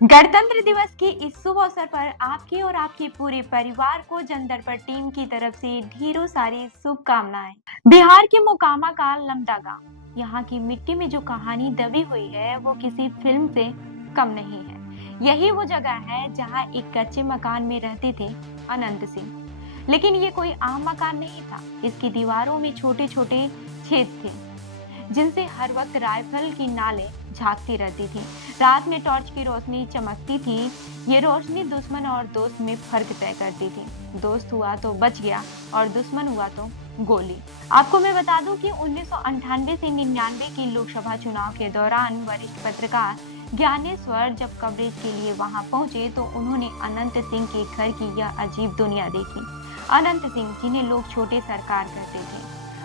गणतंत्र दिवस के इस शुभ अवसर पर आपके और आपके पूरे परिवार को जंदरपर टीम की तरफ से ढेरों सारी शुभकामनाएं। बिहार के मोकामा का लमदा गांव, यहाँ की मिट्टी में जो कहानी दबी हुई है वो किसी फिल्म से कम नहीं है। यही वो जगह है जहाँ एक कच्चे मकान में रहते थे अनंत सिंह। लेकिन ये कोई आम मकान नहीं था, इसकी दीवारों में छोटे छोटे छेद थे जिनसे हर वक्त राइफल की नालें झांकती रहती थी। रात में टॉर्च की रोशनी चमकती थी। ये रोशनी दुश्मन और दोस्त में फर्क तय करती थी। दोस्त हुआ तो बच गया और दुश्मन हुआ तो गोली। आपको मैं बता दूं कि 1998 से 99 की लोकसभा चुनाव के दौरान वरिष्ठ पत्रकार ज्ञानेश्वर जब कवरेज के लिए वहां पहुंचे तो उन्होंने अनंत सिंह के घर की यह अजीब दुनिया देखी। अनंत सिंह, जिन्हें लोग छोटे सरकार कहते थे,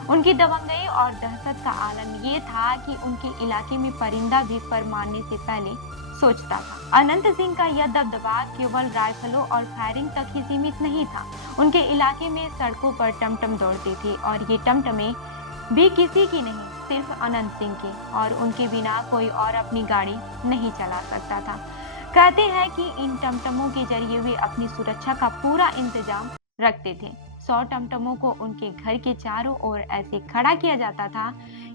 उनकी दबंगई और दहशत का आलम ये था कि उनके इलाके में परिंदा भी पर मारने से पहले सोचता था। अनंत सिंह का यह दबदबा केवल राइफलों और फायरिंग तक ही सीमित नहीं था। उनके इलाके में सड़कों पर टमटम दौड़ती थी और ये टमटमें भी किसी की नहीं, सिर्फ अनंत सिंह की, और उनके बिना कोई और अपनी गाड़ी नहीं चला सकता था। कहते हैं कि इन टमटमों के जरिए वे अपनी सुरक्षा का पूरा इंतजाम रखते थे। 100 टमटमों को उनके घर के चारों ओर ऐसे खड़ा किया जाता था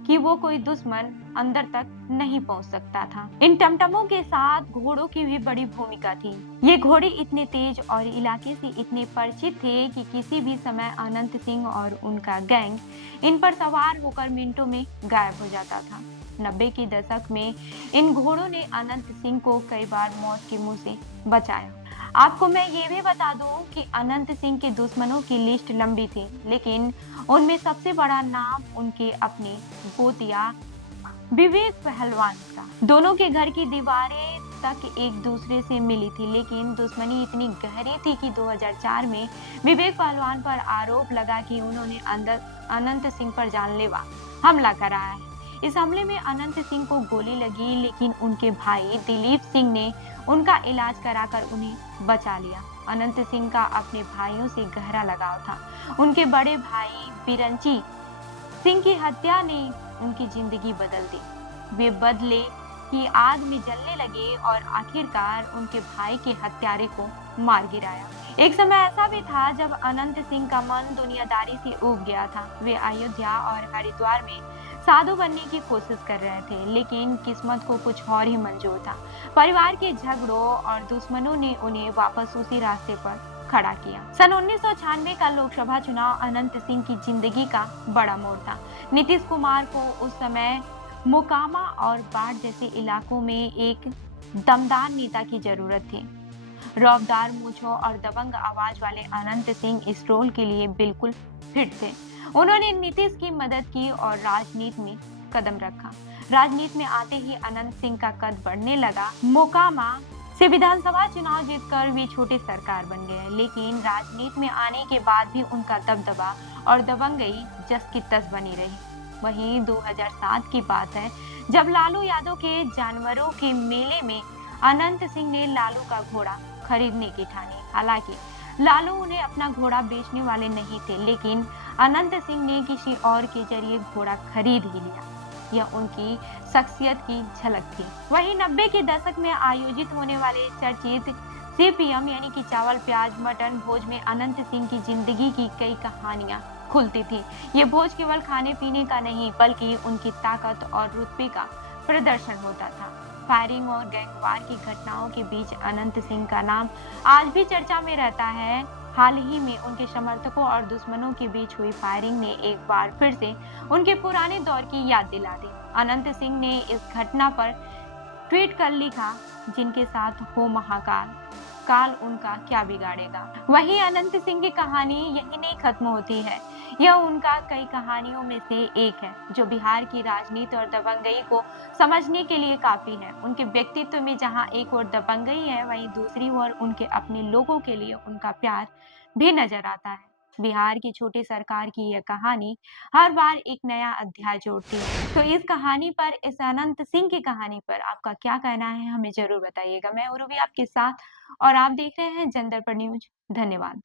कि वो कोई दुश्मन अंदर तक नहीं पहुंच सकता था। इन टमटमों के साथ घोड़ों की भी बड़ी भूमिका थी। ये घोड़े इतने तेज और इलाके से इतने परिचित थे कि किसी भी समय अनंत सिंह और उनका गैंग इन पर सवार होकर मिनटों में गायब हो जाता था। 90 के दशक में इन घोड़ों ने अनंत सिंह को कई बार मौत के मुंह से बचाया। आपको मैं ये भी बता दूं कि अनंत सिंह के दुश्मनों की लिस्ट लंबी थी, लेकिन उनमें सबसे बड़ा नाम उनके अपने गोतिया विवेक पहलवान का। दोनों के घर की दीवारें तक एक दूसरे से मिली थी, लेकिन दुश्मनी इतनी गहरी थी कि 2004 में विवेक पहलवान पर आरोप लगा कि उन्होंने अनंत सिंह पर जानलेवा हमला कराया है। इस हमले में अनंत सिंह को गोली लगी, लेकिन उनके भाई दिलीप सिंह ने उनका इलाज कराकर उन्हें बचा लिया। अनंत सिंह का अपने भाइयों से गहरा लगाव था। उनके बड़े भाई बिरंची सिंह की हत्या ने उनकी जिंदगी बदल दी। वे बदले की आग में जलने लगे और आखिरकार उनके भाई के हत्यारे को मार गिराया। एक समय ऐसा भी था जब अनंत सिंह का मन दुनियादारी से ऊब गया था। वे अयोध्या और हरिद्वार में साधु बनने की कोशिश कर रहे थे, लेकिन किस्मत को कुछ और ही मंजूर था। परिवार के झगड़ों और दुश्मनों ने उन्हें वापस उसी रास्ते पर खड़ा किया। सन 1996 का लोकसभा चुनाव अनंत सिंह की जिंदगी का बड़ा मोड़ था। नीतीश कुमार को उस समय मोकामा और बाढ़ जैसे इलाकों में एक दमदार नेता की जरूरत थी। रौबदार मूंछों और दबंग आवाज वाले अनंत सिंह इस रोल के लिए बिल्कुल फिट थे। उन्होंने नीतीश की मदद की और राजनीति में कदम रखा। राजनीति में आते ही अनंत सिंह का कद बढ़ने लगा। मोकामा से विधानसभा चुनाव जीतकर वे छोटे सरकार बन गए, लेकिन राजनीति में आने के बाद भी उनका दबदबा और दबंगई जस की तस बनी रही। वहीं 2007 की बात है, जब लालू यादव के जानवरों के मेले में अनंत सिंह ने लालू का घोड़ा खरीदने की ठानी। हालांकि लालू उन्हें अपना घोड़ा बेचने वाले नहीं थे, लेकिन अनंत सिंह ने किसी और के जरिए घोड़ा खरीद ही लिया। यह उनकी शख्सियत की झलक थी। वहीं 90 के दशक में आयोजित होने वाले चर्चित सीपीएम यानी कि चावल प्याज मटन भोज में अनंत सिंह की जिंदगी की कई कहानियां खुलती थी। ये भोज केवल खाने पीने का नहीं, बल्कि उनकी ताकत और रुतबे का प्रदर्शन होता था। फायरिंग और गैंगवार की घटनाओं के बीच अनंत सिंह का नाम आज भी चर्चा में रहता है। हाल ही में उनके समर्थकों और दुश्मनों के बीच हुई फायरिंग ने एक बार फिर से उनके पुराने दौर की याद दिला दी। अनंत सिंह ने इस घटना पर ट्वीट कर लिखा, जिनके साथ हो महाकाल, काल उनका क्या बिगाड़ेगा। वहीं अनंत सिंह की कहानी यही नहीं खत्म होती है। यह उनका कई कहानियों में से एक है जो बिहार की राजनीति और दबंगई को समझने के लिए काफी है। उनके व्यक्तित्व में जहां एक ओर दबंगई है, वहीं दूसरी ओर उनके अपने लोगों के लिए उनका प्यार भी नजर आता है। बिहार की छोटी सरकार की यह कहानी हर बार एक नया अध्याय जोड़ती है। तो इस कहानी पर, इस अनंत सिंह की कहानी पर आपका क्या कहना है, हमें जरूर बताइएगा। मैं उर्वी आपके साथ, और आप देख रहे हैं जनदर्पण न्यूज। धन्यवाद।